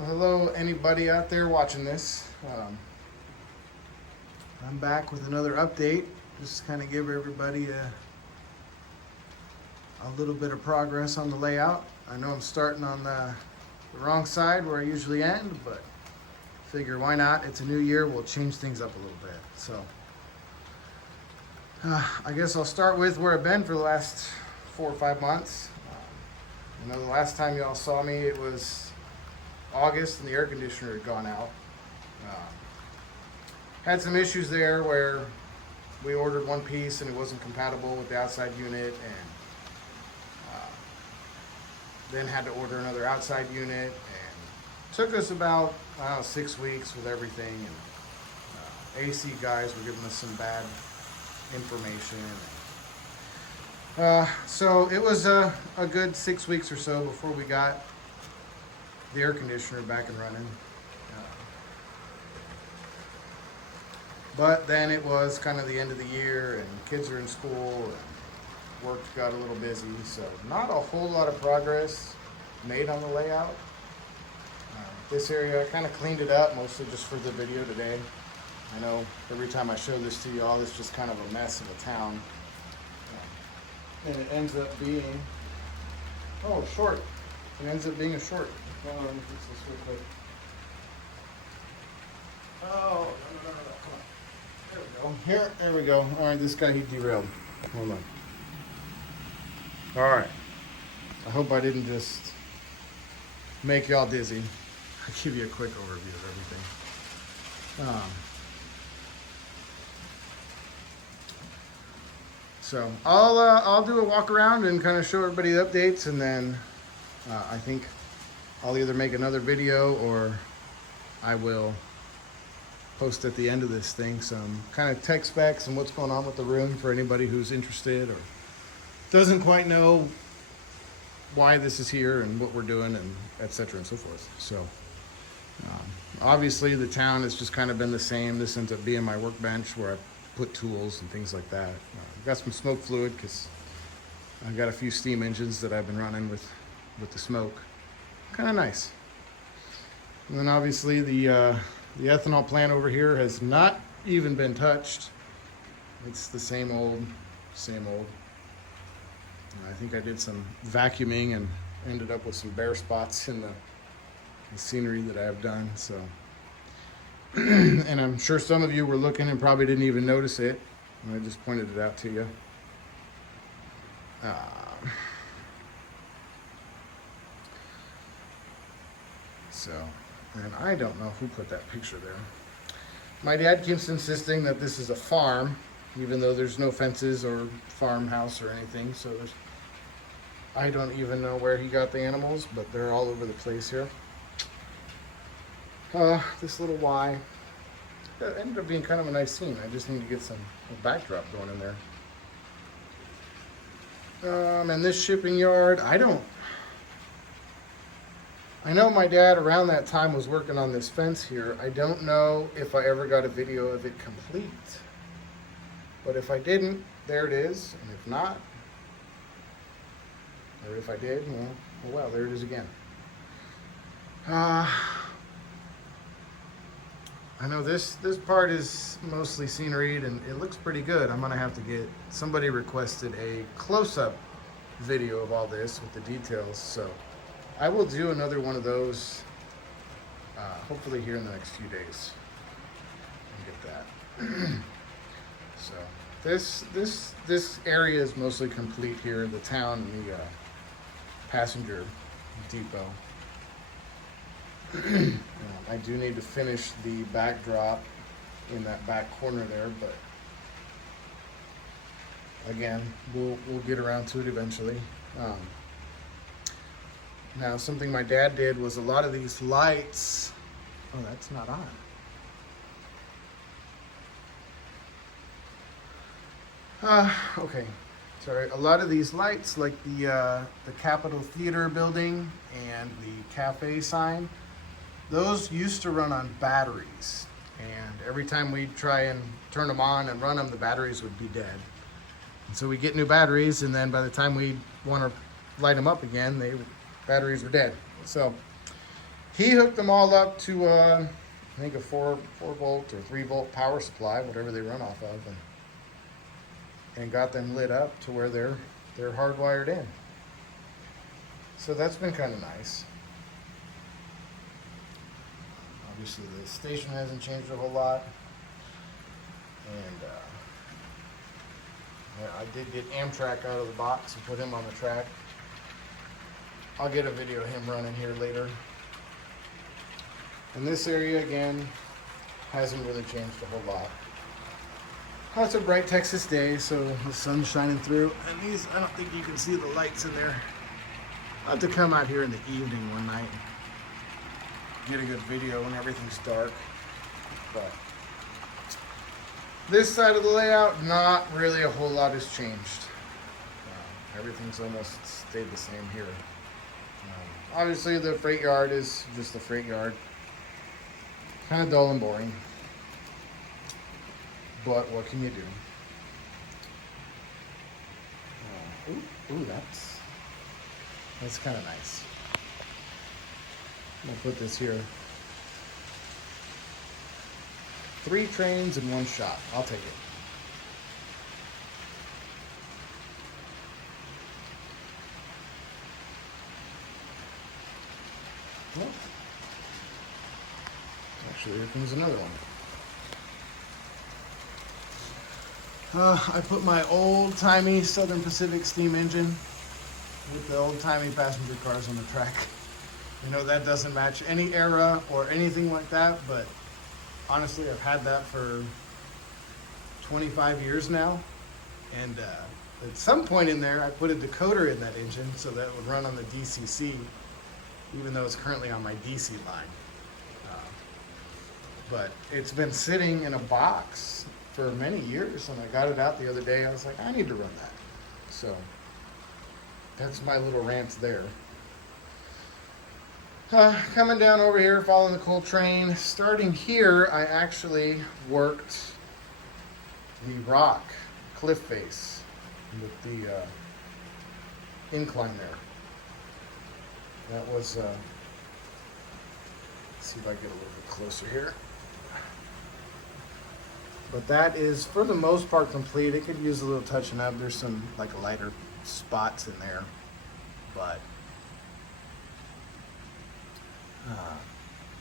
Well, hello, anybody out there watching this. I'm back with another update. Just kind of give everybody a little bit of progress on the layout. I know I'm starting on the wrong side where I usually end, but figure why not? It's a new year, we'll change things up a little bit. So, I guess I'll start with where I've been for the last 4 or 5 months. The last time y'all saw me, it was August and the air conditioner had gone out. Had some issues there where we ordered one piece and it wasn't compatible with the outside unit, and then had to order another outside unit, and took us about 6 weeks with everything, and AC guys were giving us some bad information. So it was a good 6 weeks or so before we got the air conditioner back and running. But then it was kind of the end of the year and kids are in school and work got a little busy. So not a whole lot of progress made on the layout. This area, I kind of cleaned it up mostly just for the video today. I know every time I show this to y'all, it's just kind of a mess of a town. And it ends up being, short. It ends up being a short. Let me fix this real quick. Oh, no. Come on. There we go. There we go. All right, this guy, he derailed. Hold on. All right. I hope I didn't just make y'all dizzy. I'll give you a quick overview of everything. So I'll do a walk around and kind of show everybody the updates, and then I think I'll either make another video or I will post at the end of this thing some kind of tech specs and what's going on with the room for anybody who's interested or doesn't quite know why this is here and what we're doing, and etc. and so forth. So obviously the town has just kind of been the same. This ends up being my workbench where I put tools and things like that. I've got some smoke fluid because I've got a few steam engines that I've been running with the smoke. Kind of nice. And then obviously the ethanol plant over here has not even been touched. It's the same old. I think I did some vacuuming and ended up with some bare spots in the scenery that I have done. So, and I'm sure some of you were looking and probably didn't even notice it. I just pointed it out to you. And I don't know who put that picture there. My dad keeps insisting that this is a farm, even though there's no fences or farmhouse or anything. So I don't even know where he got the animals, but they're all over the place here. This little Y, that ended up being kind of a nice scene. I just need to get a backdrop going in there. And this shipping yard, I know my dad around that time was working on this fence here. I don't know if I ever got a video of it complete. But if I didn't, there it is. And if not, or if I did, well, there it is again. I know this part is mostly scenery and it looks pretty good. I'm gonna have to get, somebody requested a close-up video of all this with the details, so I will do another one of those, hopefully here in the next few days. And get that. So this area is mostly complete here. The town and the passenger depot. I do need to finish the backdrop in that back corner there, but again, we'll get around to it eventually. Now, something my dad did was a lot of these lights. Oh, that's not on. Okay. Sorry. A lot of these lights, like the Capitol Theater building and the cafe sign, those used to run on batteries. And every time we try and turn them on and run them, the batteries would be dead. And so we get new batteries, and then by the time we want to light them up again, batteries were dead. So he hooked them all up to, I think a 4 volt or 3 volt power supply, whatever they run off of, and got them lit up to where they're hardwired in. So that's been kind of nice. Obviously, the station hasn't changed a whole lot, and yeah, I did get Amtrak out of the box and put him on the track. I'll get a video of him running here later. And this area again hasn't really changed a whole lot. Oh, it's a bright Texas day, so the sun's shining through. And these, I don't think you can see the lights in there. I'll have to come out here in the evening one night and get a good video when everything's dark. But this side of the layout, not really a whole lot has changed. Everything's almost stayed the same here. Obviously, the freight yard is just the freight yard. Kind of dull and boring. But what can you do? Ooh, that's kind of nice. I'm gonna put this here. 3 trains in 1 shot. I'll take it. Well, actually, here comes another one. I put my old-timey Southern Pacific steam engine with the old-timey passenger cars on the track. You know, that doesn't match any era or anything like that, but honestly, I've had that for 25 years now. And at some point in there, I put a decoder in that engine so that it would run on the DCC, even though it's currently on my DC line. But it's been sitting in a box for many years, and I got it out the other day. I was like, I need to run that. So that's my little rant there. Coming down over here, following the coal train. Starting here, I actually worked the rock cliff face with the incline there. That was, let's see if I get a little bit closer here. But that is, for the most part, complete. It could use a little touching up. There's some, like, lighter spots in there. But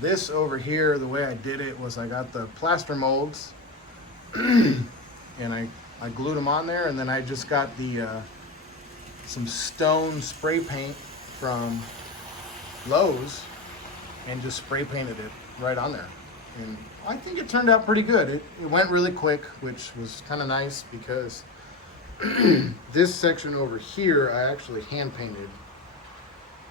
this over here, the way I did it was I got the plaster molds and I glued them on there, and then I just got the some stone spray paint from Lowe's and just spray painted it right on there. And I think it turned out pretty good. It went really quick, which was kind of nice because this section over here I actually hand painted.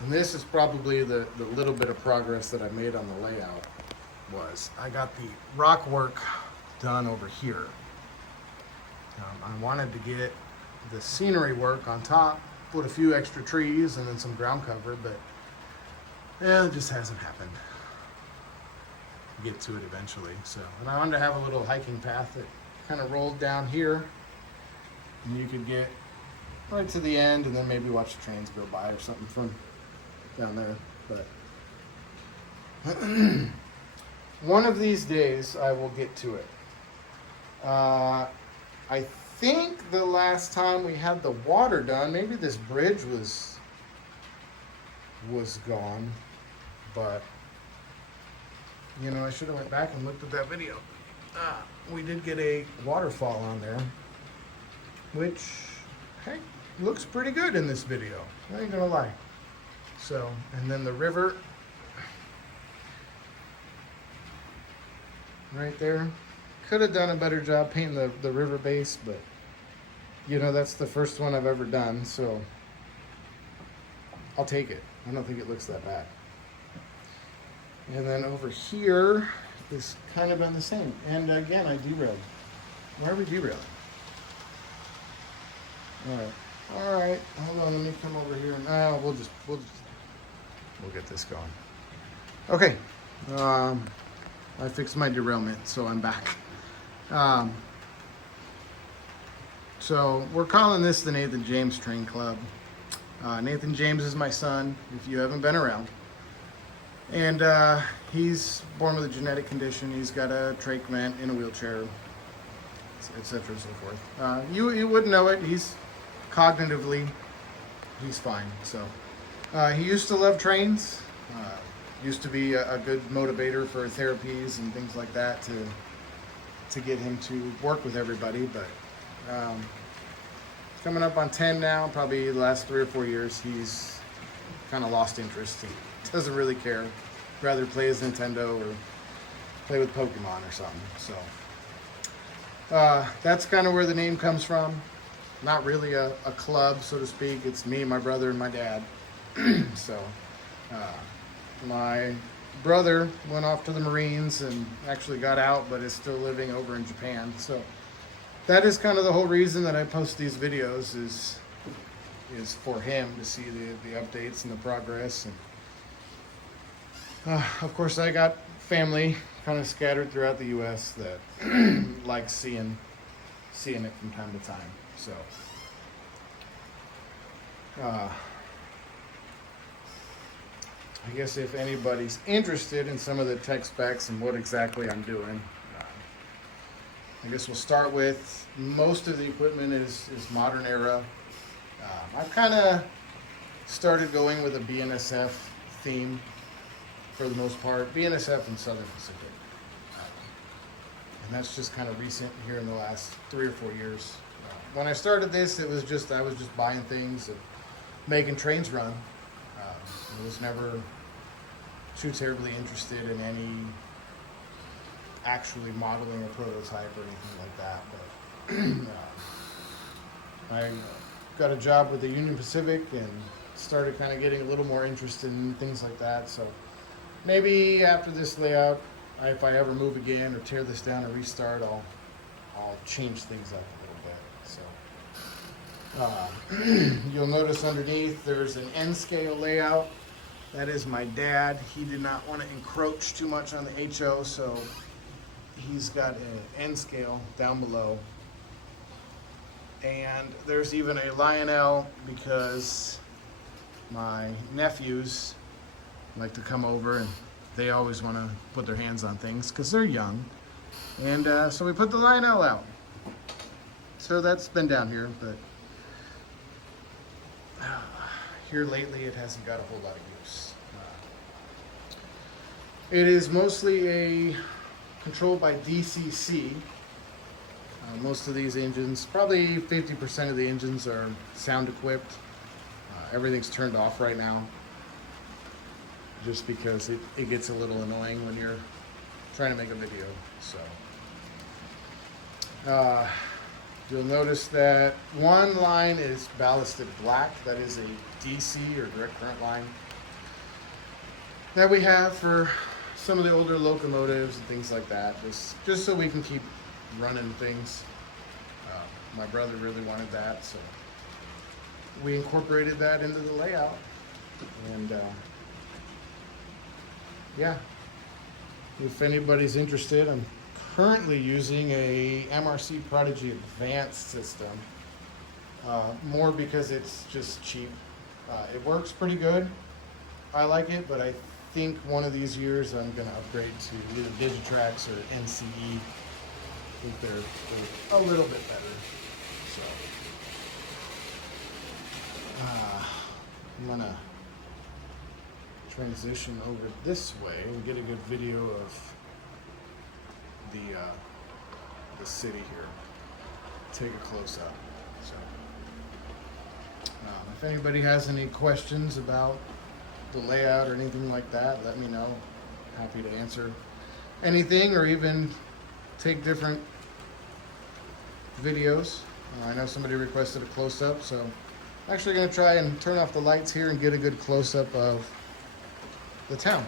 And this is probably the little bit of progress that I made on the layout. Was I got the rock work done over here. I wanted to get the scenery work on top, put a few extra trees and then some ground cover, but it just hasn't happened. Get to it eventually. So, and I wanted to have a little hiking path that kind of rolled down here, and you could get right to the end and then maybe watch the trains go by or something from down there. But one of these days I will get to it. I think the last time we had the water done, maybe this bridge was gone, but you know, I should have went back and looked at that video. We did get a waterfall on there, which, hey, looks pretty good in this video. I ain't gonna lie. So, and then the river right there. Could have done a better job painting the river base, but you know, that's the first one I've ever done, so I'll take it. I don't think it looks that bad. And then over here is kind of been the same. And again, I derailed. Why are we derailing? All right. Hold on. Let me come over here. No, we'll get this going. Okay. I fixed my derailment, so I'm back. So we're calling this the Nathan James Train Club. Nathan James is my son, if you haven't been around. And he's born with a genetic condition. He's got a trachea in a wheelchair, etc. and so forth. You wouldn't know it. He's cognitively, he's fine. So he used to love trains. Used to be a good motivator for therapies and things like that to get him to work with everybody. But coming up on 10 now, probably the last 3 or 4 years, he's kind of lost interest. He doesn't really care. Rather play his Nintendo or play with Pokemon or something. So that's kind of where the name comes from. Not really a club, so to speak. It's me, my brother, and my dad. So my brother went off to the Marines and actually got out, but is still living over in Japan. So that is kind of the whole reason that I post these videos is for him to see the updates and the progress. And of course, I got family kind of scattered throughout the U.S. that like seeing it from time to time. So I guess if anybody's interested in some of the tech specs and what exactly I'm doing, I guess we'll start with most of the equipment is modern era. I've kind of started going with a BNSF theme for the most part, BNSF and Southern Pacific. And that's just kind of recent here in the last 3 or 4 years. When I started this, I was just buying things and making trains run. I was never too terribly interested in any actually modeling a prototype or anything like that. But I got a job with the Union Pacific and started kind of getting a little more interested in things like that. So maybe after this layout, if I ever move again or tear this down or restart, I'll change things up a little bit. So you'll notice underneath there's an N scale layout. That is my dad. He did not want to encroach too much on the HO, so he's got an N scale down below. And there's even a Lionel because my nephews like to come over and they always want to put their hands on things because they're young. And so we put the Lionel out. So that's been down here, but here lately it hasn't got a whole lot of use. It is mostly controlled by DCC. Most of these engines, probably 50% of the engines are sound equipped. Everything's turned off right now just because it gets a little annoying when you're trying to make a video. So you'll notice that one line is ballasted black. That is a DC or direct current line that we have for some of the older locomotives and things like that, just so we can keep running things. My brother really wanted that, so we incorporated that into the layout. And yeah, if anybody's interested, I'm currently using a MRC Prodigy Advanced system, more because it's just cheap. It works pretty good. I like it, but I think one of these years I'm going to upgrade to either Digitrax or NCE. I think they're a little bit better. So I'm going to transition over this way and get a good video of the city here. Take a close up. So if anybody has any questions about the layout or anything like that, let me know. Happy to answer anything or even take different videos. I know somebody requested a close-up, so I'm actually going to try and turn off the lights here and get a good close-up of the town.